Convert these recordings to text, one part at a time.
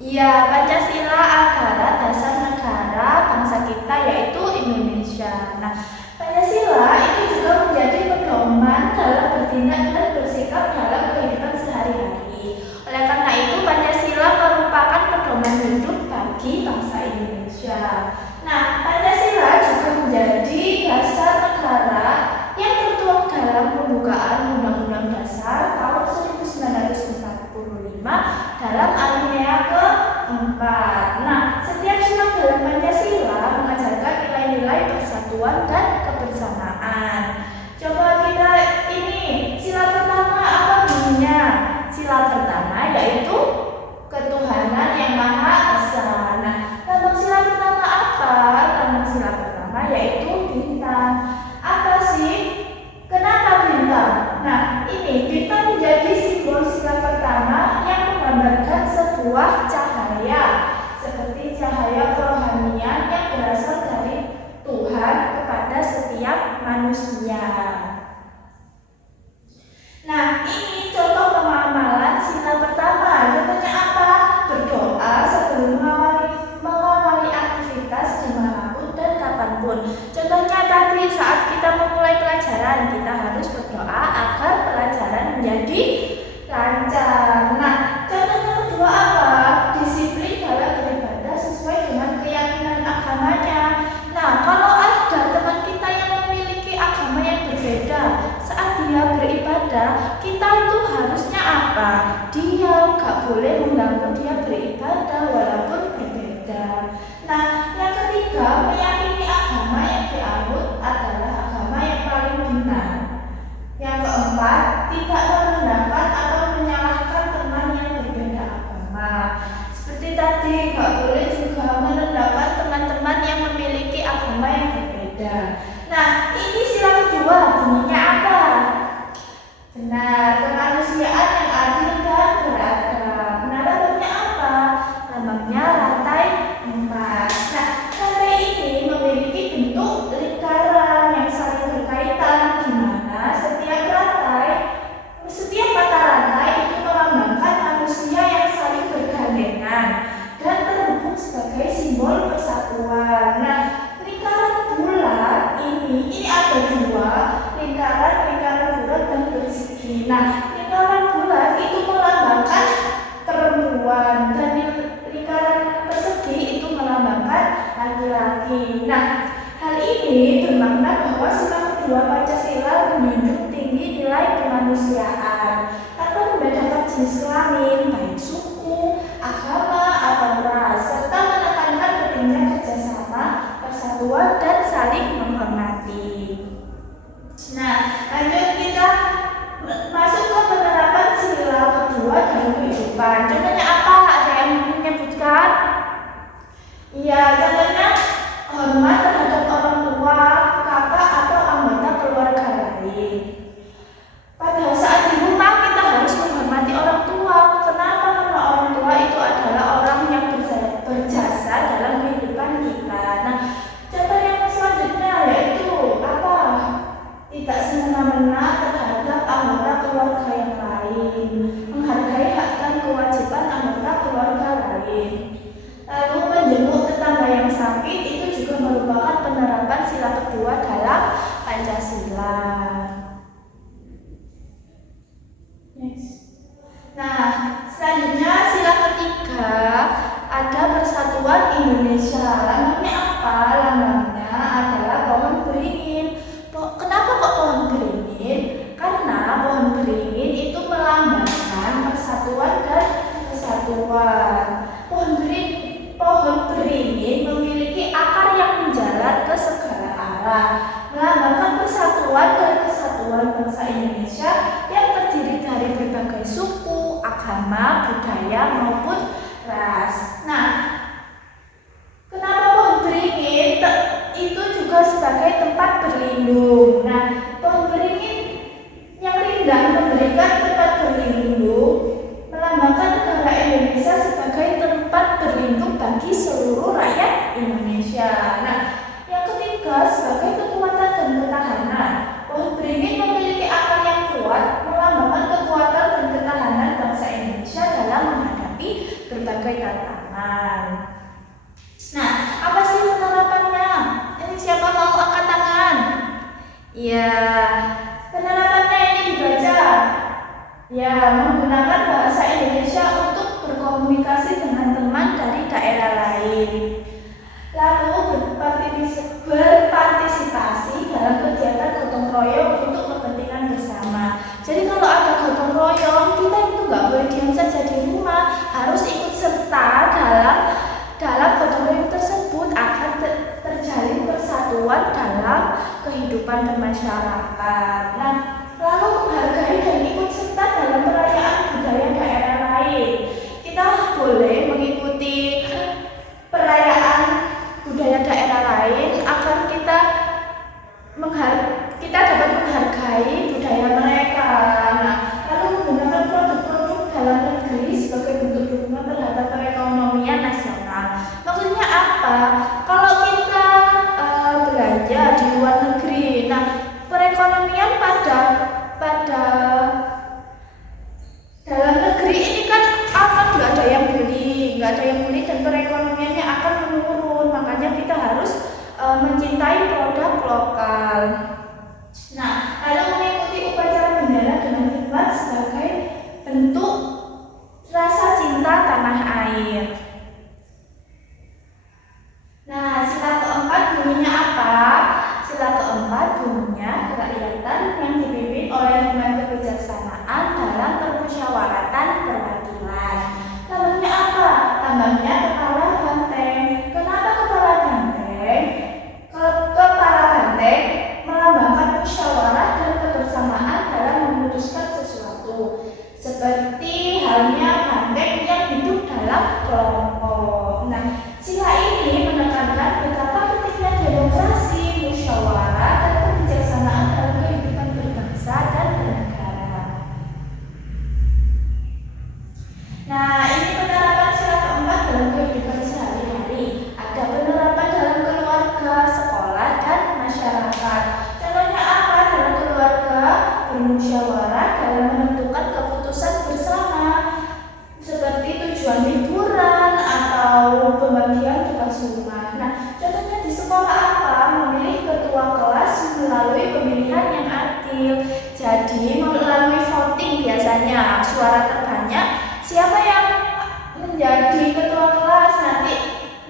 Iya, Pancasila adalah dasar negara bangsa kita yaitu Indonesia. Nah, Pancasila itu juga menjadi pedoman dalam bertindak dan bersikap dalam kehidupan sehari-hari. Oleh karena itu, Pancasila merupakan pedoman hidup bagi bangsa Indonesia. Nah, Pancasila juga menjadi dasar negara yang tertuang dalam pembukaan Undang-Undang Dasar tahun 1945 dalam alinea keempat. Nah, setiap sila dalam Pancasila mengajarkan nilai-nilai persatuan dan kebersamaan. Coba kita ini, sila pertama apa bunyinya? Sila pertama yaitu ketuhanan yang Maha Esa. Nah, lambang sila pertama apa? Lambang sila pertama yaitu bintang. Apa sih? Kenapa bintang? Nah, ini bintang menjadi simbol sila pertama yang menggambarkan sebuah cahaya, seperti cahaya kerohanian yang berasal dari Tuhan kepada setiap manusia. Nah, ini contoh pengamalan sila pertama. Contohnya apa? Berdoa sebelum mengawali aktivitas dimanapun dan kapanpun. Contohnya tadi saat kita memulai pelajaran, kita harus berdoa agar pelajaran menjadi lancar. Nah, contohnya kedua apa? Disiplin dalam beribadah sesuai dengan keyakinan agamanya. Nah, kalau ada teman kita yang memiliki agama yang berbeda, saat dia beribadah, kita itu harusnya apa? Diam, gak boleh mengganggu dia beribadah walaupun berbeda. Nah, yang ketiga, meyakini agama yang dianut adalah agama yang paling benar. Yang keempat, tidak merendahkan atau menyalahkan teman yang berbeda agama. Seperti tadi, gak boleh juga merendahkan teman-teman yang memiliki agama yang berbeda. Nah, ini sila kedua, bunyinya apa? Benar, kemanusiaan yang adil dan beradab. Nah, lambangnya apa? Lambangnya rantai 4. Nah, rantai ini memiliki bentuk lingkaran yang saling berkaitan, di mana setiap mata rantai itu melambangkan manusia yang saling bergandengan dan terhubung sebagai simbol persatuan. Nah, lingkaran bulat ini ada dua, lingkaran bulat dan persegi. Nah, lingkaran bulat itu melambangkan perempuan dan lingkaran persegi itu melambangkan laki-laki. Nah, hal ini bermakna bahwa sila kedua Pancasila menjunjung tinggi nilai kemanusiaan tanpa membedakan jenis kelamin, baik suku, agama, atau ras, serta menekankan pentingnya kerjasama, persatuan, dan saling menghormati. Nah, lanjut kita masuk ke penerapan sila kedua dalam kehidupan. Contohnya apa? Ada yang menyebutkan? Iya, contohnya hormat terhadap orang tua, kakak, atau anggota keluarga lain. Pada saat di rumah kita harus menghormati orang tua. Kenapa? Karena orang tua itu adalah orang yang berjasa dalam kehidupan kita. Nah, contoh yang selanjutnya yaitu apa? Tidak semena-mena terhadap anggota keluarga yang lain, menghargai hak dan kewajiban anggota keluarga lain. Lalu menjenguk tetangga yang sakit itu juga merupakan penerapan sila kedua dalam Pancasila. Nah, selanjutnya sila ketiga ada persatuan Indonesia. Lambangnya apa? Lambangnya adalah pohon beringin. Kenapa kok pohon beringin? Karena pohon beringin itu melambangkan persatuan dan kesatuan. Pohon beringin memiliki akar yang menjalar ke segala arah, melambangkan persatuan dan kesatuan bangsa Indonesia yang terdiri dari berbagai suku, agama, budaya maupun ras. Nah, kenapa pohon beringin itu juga sebagai tempat berlindung? Nah, pohon beringin yang rindang memberikan tempat berlindung, melambangkan negara Indonesia sebagai tempat berlindung bagi seluruh rakyat Indonesia. Nah, yang ketiga sebagai kekuatan dan ketahanan. Pohon beringin memiliki akar yang kuat, melambangkan kekuatan dan ketahanan bangsa Indonesia dalam menghadapi berbagai tantangan. Nah, apa sih penerapannya? Ini siapa mau angkat tangan? Ya, penerapannya ini dibaca. Ya, menggunakan bahasa Indonesia untuk berkomunikasi dengan teman dari daerah lain. Lalu berpartisipasi dalam kegiatan gotong royong untuk kepentingan bersama. Jadi kalau ada gotong royong, kita itu nggak boleh diam saja di rumah, harus ikut serta dalam gotong royong tersebut agar terjalin persatuan dalam kehidupan bermasyarakat. Nah, lalu menghargai dan ikut serta dalam perayaan budaya daerah lain. Kita boleh mengikuti perayaan budaya daerah lain agar kita dapat menghargai budaya mereka. Nah, lalu menggunakan produk-produk dalam negeri sebagai bentuk dukungan terhadap perekonomian nasional. Maksudnya apa? Kalau kita belanja di luar negeri, nah perekonomian pada dalam negeri ini kan akan nggak ada yang beli dan perekonomiannya akan menurun. Makanya kita harus mencintai produk lokal. Nah, lalu mengikuti upacara bendera dengan hikmat sebagai bentuk rasa cinta tanah air. Nah, sila keempat bunyinya apa? Sila keempat bunyinya kerakyatan yang dipimpin oleh hikmat kebijaksanaan dalam permusyawaratan perwakilan. Tambahnya apa? Tambahnya kepala banteng. Kenapa kepala banteng? Kepala banteng melambangkan musyawarah dan kebersamaan dalam memutuskan sesuatu. Seperti halnya banteng yang hidup dalam kelompok. Nah, sila ini menekankan betapa pentingnya demokrasi, musyawarah, dan kebijaksanaan dalam kehidupan berbangsa dan bernegara. Nah, ini penerapan sila keempat dalam kehidupan sehari-hari. Ada penerapan dalam keluarga, sekolah, dan masyarakat. Contohnya apa? Dalam keluarga, bermusyawarah dalam menentukan keputusan bersama, seperti tujuan liburan atau pembagian tugas rumah. Nah, contohnya di sekolah apa? Memilih ketua kelas melalui pemilihan yang adil. Jadi melalui voting biasanya suara terbanyak siapa yang menjadi ketua kelas,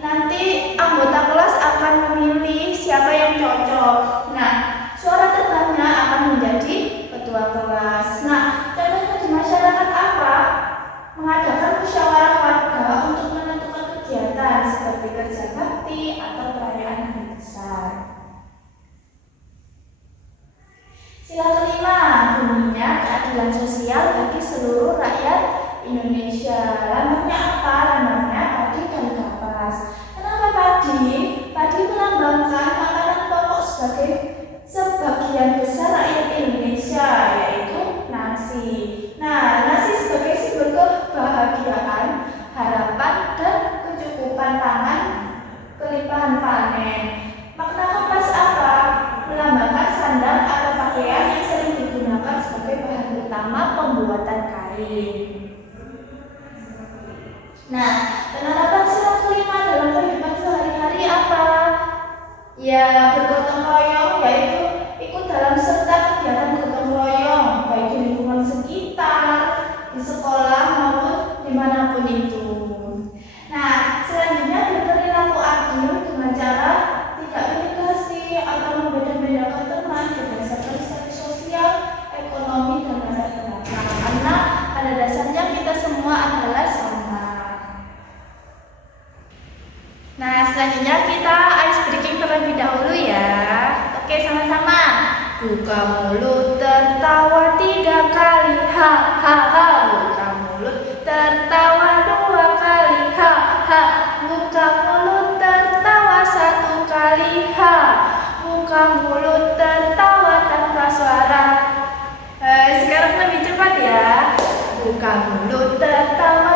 nanti anggota kelas akan memilih siapa yang cocok. Nah, suara terbanyak akan menjadi ketua kelas. Nah, contohnya di masyarakat apa? Mengadakan musyawarah warga untuk menentukan kegiatan seperti kerja bakti atau perayaan hari besar. Sila kelima bunyinya keadilan sosial bagi seluruh rakyat Indonesia. Lambangnya apa? Lambangnya padi dan kapas. Kenapa padi? Padi melambangkan makanan pokok sebagai sebagian besar rakyat Indonesia, yaitu nasi. Nah, nasi sebagai simbol kebahagiaan, harapan, dan kecukupan pangan, kelimpahan panen. Makna kapas apa? Melambangkan sandal atau pakaian yang sering digunakan sebagai bahan utama pembuatan kain. Nah, penerapan sila kelima dalam kehidupan sehari-hari apa? Ya, bergotong royong, yaitu ikut dalam serta kegiatan gotong royong, baik di lingkungan sekitar, di sekolah maupun dimanapun itu. Nah, selanjutnya berperilaku adil dengan cara tidak pilih kasih atau membeda-bedakan teman berdasarkan status sosial, ekonomi, dan latar belakang. Karena pada dasarnya kita semua adalah sama. Nah, selanjutnya kita ice breaking terlebih dahulu ya. Oke, sama-sama. Buka mulut tertawa 3 kali, ha ha ha. Buka mulut tertawa 2 kali, ha ha. Buka mulut tertawa 1 kali, ha. Buka mulut tertawa tanpa suara. Sekarang lebih cepat ya. Buka mulut tertawa